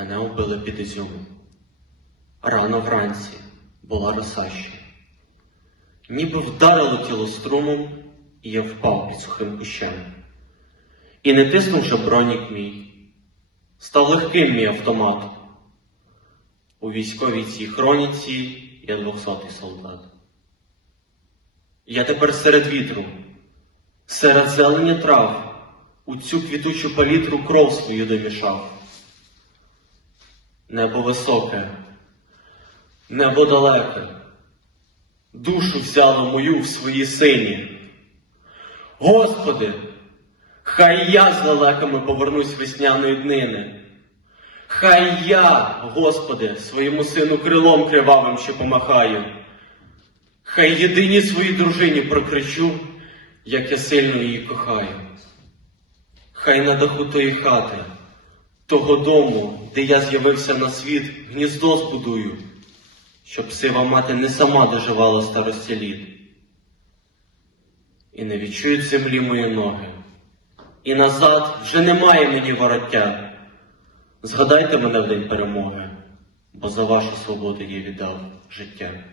Мене убили під Ізюмом. Рано вранці була роса ще. Ніби вдарило тіло струмом, і я впав під сухим кущем. І не тиснув же бронік мій. Став легким мій автомат. У військовій цій хроніці я двохсотий солдат. Я тепер серед вітру, серед зелені трав, у цю квітучу палітру кров свою домішав. Небо високе, небо далеке, душу взяло мою в свої сині. Господи, хай я з далеками повернусь весняної днини. Хай я, Господи, своєму сину крилом кривавим ще помахаю. Хай єдиній своїй дружині прокричу, як я сильно її кохаю. Хай на даху тої хати, того дому, де я з'явився на світ, гніздо збудую, щоб сива мати не сама доживала старості літ. І не відчують землі мої ноги, і назад вже немає мені вороття. Згадайте мене в день перемоги, бо за вашу свободу я віддав життя.